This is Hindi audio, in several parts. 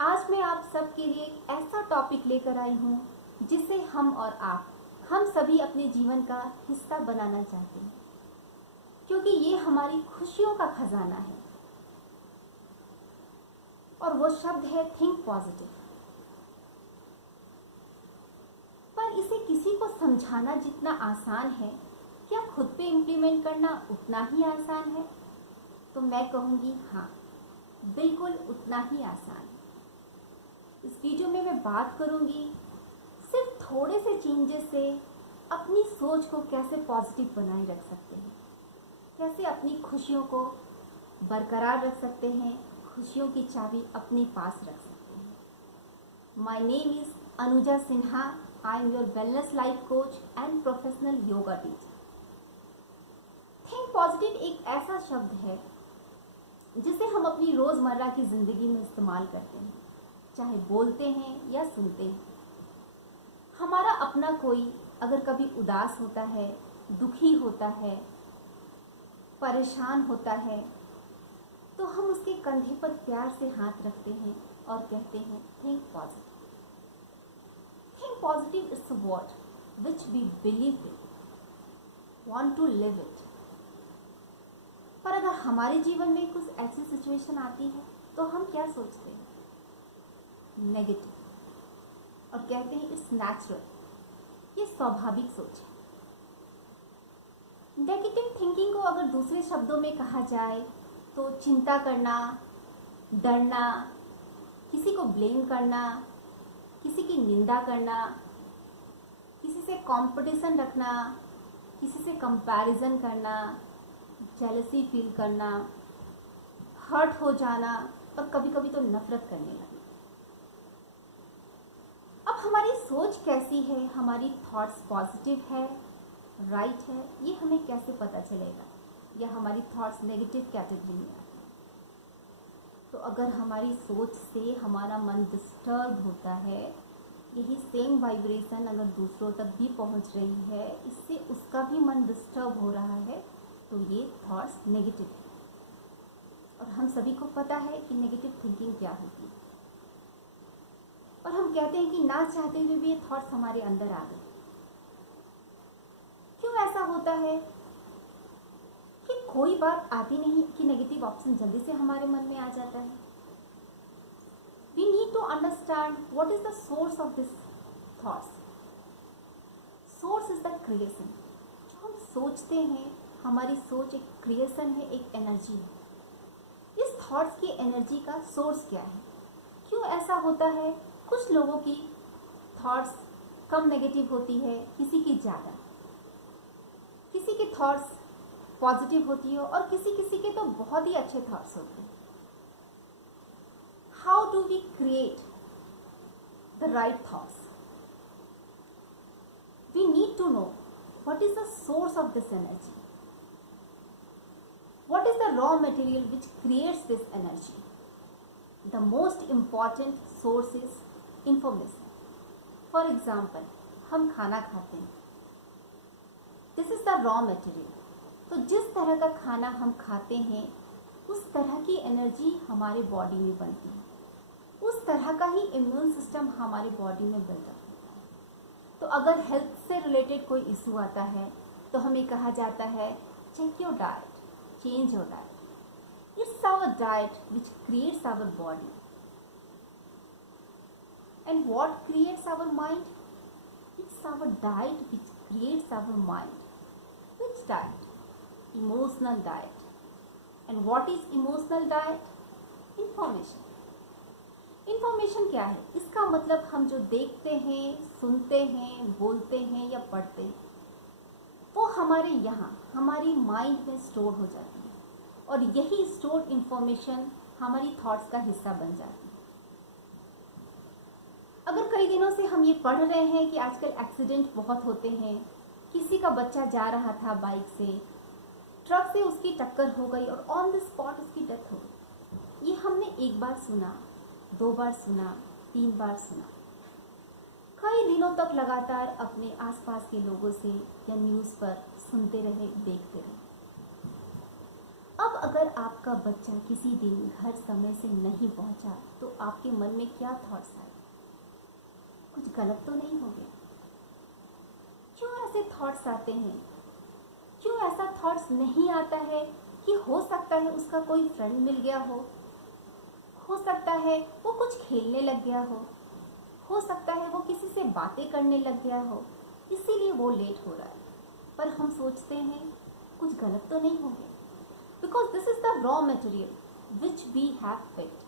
आज मैं आप सबके लिए एक ऐसा टॉपिक लेकर आई हूँ जिसे हम सभी अपने जीवन का हिस्सा बनाना चाहते हैं, क्योंकि ये हमारी खुशियों का खजाना है। और वो शब्द है थिंक पॉजिटिव। पर इसे किसी को समझाना जितना आसान है, क्या खुद पे इम्प्लीमेंट करना उतना ही आसान है? तो मैं कहूँगी हाँ, बिल्कुल उतना ही आसान है। इस वीडियो में मैं बात करूँगी सिर्फ थोड़े से चेंजेस से अपनी सोच को कैसे पॉजिटिव बनाए रख सकते हैं, कैसे अपनी खुशियों को बरकरार रख सकते हैं, खुशियों की चाबी अपने पास रख सकते हैं। My name is Anuja Sinha. I am your wellness life coach and professional yoga teacher. Think positive एक ऐसा शब्द है जिसे हम अपनी रोज़मर्रा की ज़िंदगी में इस्तेमाल करते हैं, चाहे बोलते हैं या सुनते हैं। हमारा अपना कोई अगर कभी उदास होता है, दुखी होता है, परेशान होता है, तो हम उसके कंधे पर प्यार से हाथ रखते हैं और कहते हैं think positive. Think positive is a word which we believe in, want to live it. पर अगर हमारे जीवन में कुछ ऐसी सिचुएशन आती है तो हम क्या सोचते हैं? नेगेटिव, और कहते हैं इट्स नेचुरल, ये स्वाभाविक सोच है। नेगेटिव थिंकिंग को अगर दूसरे शब्दों में कहा जाए तो चिंता करना, डरना, किसी को ब्लेम करना, किसी की निंदा करना, किसी से कंपटीशन रखना, किसी से कंपैरिजन करना, जेलसी फील करना, हर्ट हो जाना और कभी कभी तो नफरत करने लगना। अब हमारी सोच कैसी है, हमारी थॉट्स पॉजिटिव है, राइट है, ये हमें कैसे पता चलेगा? या हमारी थॉट्स नेगेटिव कैटेगरी में आती हैं? तो अगर हमारी सोच से हमारा मन डिस्टर्ब होता है, यही सेम वाइब्रेशन अगर दूसरों तक भी पहुंच रही है, इससे उसका भी मन डिस्टर्ब हो रहा है, तो ये थॉट्स नेगेटिव है। और हम सभी को पता है कि नेगेटिव थिंकिंग क्या होती है, और हम कहते हैं कि ना चाहते हुए भी ये थॉट्स हमारे अंदर आ गए। क्यों ऐसा होता है कि कोई बात आती नहीं कि नेगेटिव ऑप्शन जल्दी से हमारे मन में आ जाता है? We need to understand what is the source of this thoughts. Source is the creation. जो हम सोचते हैं, हमारी सोच एक क्रिएशन है, एक एनर्जी है। इस थॉट्स की एनर्जी का सोर्स क्या है? क्यों ऐसा होता है? कुछ लोगों की थॉट्स कम नेगेटिव होती है, किसी की ज़्यादा। किसी की थॉट्स पॉजिटिव होती है और किसी किसी के तो बहुत ही अच्छे थॉट्स होते हैं। How do we create the right thoughts? We need to know what is the source of this energy, what is the raw material which creates this energy. The most important source is information. For example, हम खाना खाते हैं, this is the raw material. तो जिस तरह का खाना हम खाते हैं, उस तरह की एनर्जी हमारे बॉडी में बनती है, उस तरह का ही इम्यून सिस्टम हमारे बॉडी में बिल्डअप होता है। तो अगर हेल्थ से रिलेटेड कोई इशू आता है तो हमें कहा जाता है check your diet, change your diet. It's our diet which creates our body. And what creates our mind? It's our diet which creates our mind. Which diet? Emotional diet. And what is emotional diet? Information. Information क्या है? इसका मतलब हम जो देखते हैं, सुनते हैं, बोलते हैं या पढ़ते हैं, वो हमारे यहाँ, हमारी माइंड में स्टोर हो जाती है, और यही स्टोर्ड इंफॉर्मेशन हमारी थॉट्स का हिस्सा बन जाती है। अगर कई दिनों से हम ये पढ़ रहे हैं कि आजकल एक्सीडेंट बहुत होते हैं, किसी का बच्चा जा रहा था बाइक से, ट्रक से उसकी टक्कर हो गई और ऑन द स्पॉट उसकी डेथ हो गई। ये हमने एक बार सुना, 2 बार सुना, 3 बार सुना, कई दिनों तक लगातार अपने आसपास के लोगों से या न्यूज़ पर सुनते रहे, देखते रहे। अब अगर आपका बच्चा किसी दिन घर समय से नहीं पहुंचा तो आपके मन में क्या थॉट्स आए? कुछ गलत तो नहीं हो गया? क्यों ऐसे थॉट्स आते हैं? क्यों ऐसा थॉट्स नहीं आता है कि हो सकता है उसका कोई फ्रेंड मिल गया हो सकता है वो कुछ खेलने लग गया हो सकता है वो किसी से बातें करने लग गया हो, इसीलिए वो लेट हो रहा है। पर हम सोचते हैं कुछ गलत तो नहीं हो गया, because this is the raw material which we have picked,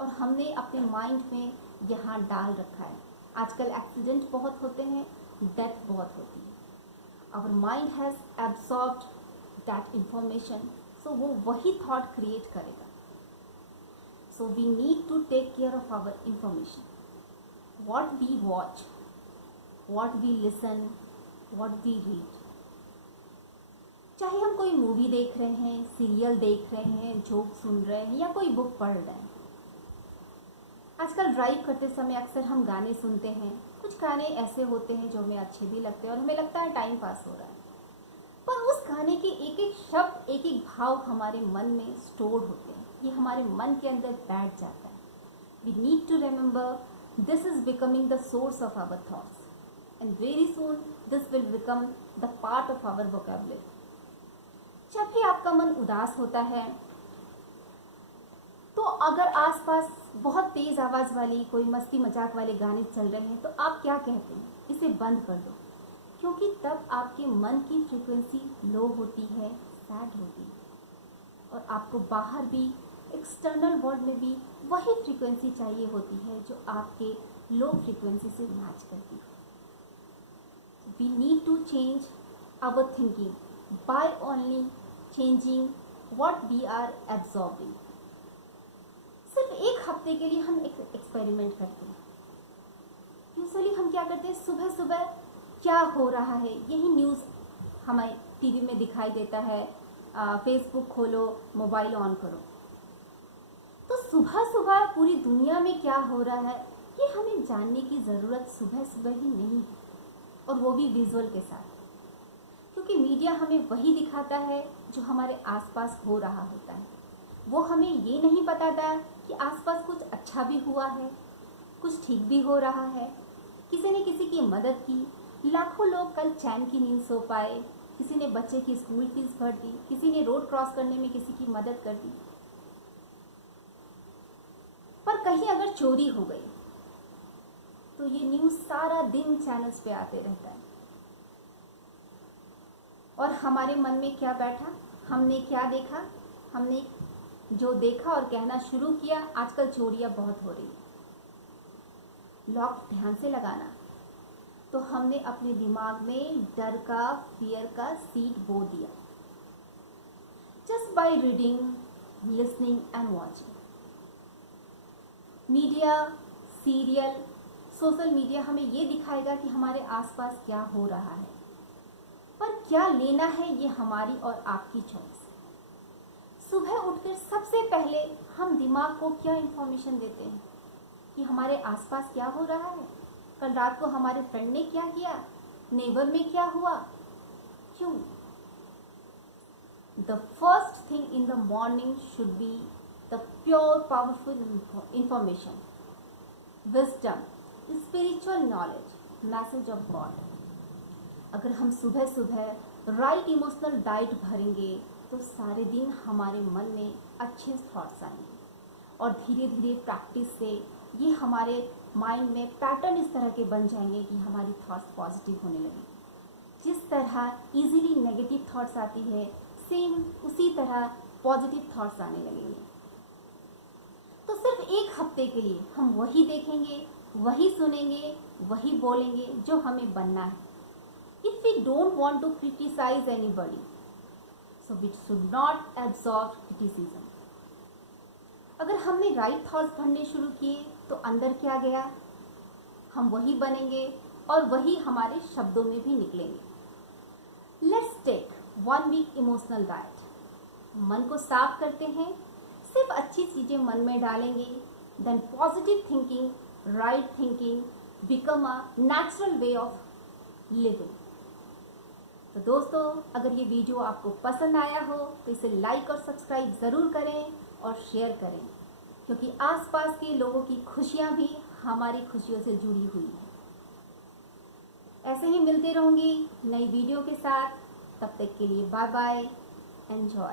और हमने अपने माइंड में यहाँ डाल रखा है। आजकल एक्सीडेंट बहुत होते हैं, डेथ बहुत होती है। Our mind has absorbed that information, so वो वही थॉट क्रिएट करेगा। So we need to take care of our information. What we watch, what we listen, what we read. चाहे हम कोई मूवी देख रहे हैं, सीरियल देख रहे हैं, जोक सुन रहे हैं या कोई बुक पढ़ रहे हैं। आजकल ड्राइव करते समय अक्सर हम गाने सुनते हैं। कुछ गाने ऐसे होते हैं जो हमें अच्छे भी लगते हैं और हमें लगता है टाइम पास हो रहा है, पर उस गाने के एक एक शब्द, एक एक भाव हमारे मन में स्टोर होते हैं। ये हमारे मन के अंदर बैठ जाता है। We need to remember this is becoming the source of our thoughts and very soon this will become the part of our vocabulary. जब भी आपका मन उदास होता है तो अगर आसपास बहुत तेज आवाज वाली कोई मस्ती मजाक वाले गाने चल रहे हैं तो आप क्या कहते हैं? इसे बंद कर दो, क्योंकि तब आपके मन की फ्रीक्वेंसी लो होती है, सैड होती है, और आपको बाहर भी एक्सटर्नल वर्ल्ड में भी वही फ्रीक्वेंसी चाहिए होती है जो आपके लो फ्रीक्वेंसी से मैच करती है। We need to change our thinking by only changing what we are absorbing. सिर्फ एक हफ्ते के लिए हम एक एक्सपेरिमेंट करते हैं। यूजुअली हम क्या करते हैं, सुबह सुबह क्या हो रहा है यही न्यूज़ हमें टीवी में दिखाई देता है, फेसबुक खोलो, मोबाइल ऑन करो, तो सुबह सुबह पूरी दुनिया में क्या हो रहा है ये हमें जानने की ज़रूरत सुबह सुबह ही नहीं है, और वो भी विजुअल के साथ, क्योंकि मीडिया हमें वही दिखाता है जो हमारे आसपास हो रहा होता है। वो हमें ये नहीं बताता कि आसपास कुछ अच्छा भी हुआ है, कुछ ठीक भी हो रहा है, किसी ने किसी की मदद की। लाखों लोग कल चैन की नींद सो पाए, किसी ने बच्चे की स्कूल फीस भर दी, किसी ने रोड क्रॉस करने में किसी की मदद कर दी। पर कहीं अगर चोरी हो गई तो ये न्यूज़ सारा दिन चैनल्स पे आते रहता है, और हमारे मन में क्या बैठा, हमने क्या देखा, हमने जो देखा और कहना शुरू किया, आजकल चोरियां बहुत हो रही है। लॉक ध्यान से लगाना, तो हमने अपने दिमाग में डर का, फियर का सीड बो दिया, just by reading, listening and watching. Media, serial, social media हमें ये दिखाएगा कि हमारे आसपास क्या हो रहा है, पर क्या लेना है ये हमारी और आपकी चॉइस है। सुबह उठकर सबसे पहले हम दिमाग को क्या इंफॉर्मेशन देते हैं कि हमारे आसपास क्या हो रहा है, कल रात को हमारे फ्रेंड ने क्या किया, नेबर में क्या हुआ, क्यों। The first thing in the morning should be the pure powerful information, wisdom, spiritual knowledge, message of God. अगर हम सुबह सुबह राइट इमोशनल डाइट भरेंगे तो सारे दिन हमारे मन में अच्छे थॉट्स आएंगे, और धीरे धीरे प्रैक्टिस से ये हमारे माइंड में पैटर्न इस तरह के बन जाएंगे कि हमारी थॉट्स पॉजिटिव होने लगेंगे। जिस तरह इजीली नेगेटिव थॉट्स आती है, सेम उसी तरह पॉजिटिव थॉट्स आने लगेंगे। तो सिर्फ एक हफ्ते के लिए हम वही देखेंगे, वही सुनेंगे, वही बोलेंगे जो हमें बनना है। If we don't want to criticize anybody, so we should not absorb criticism. अगर हमने राइट थॉट्स भरने शुरू किए तो अंदर क्या गया, हम वही बनेंगे और वही हमारे शब्दों में भी निकलेंगे। Let's take 1 week emotional diet. मन को साफ करते हैं, सिर्फ अच्छी चीज़ें मन में डालेंगे, then positive thinking, right thinking become a natural way of living. तो दोस्तों, अगर ये वीडियो आपको पसंद आया हो तो इसे लाइक और सब्सक्राइब ज़रूर करें और शेयर करें, क्योंकि आसपास के लोगों की खुशियाँ भी हमारी खुशियों से जुड़ी हुई हैं। ऐसे ही मिलते रहूँगी नई वीडियो के साथ। तब तक के लिए बाय बाय, एन्जॉय।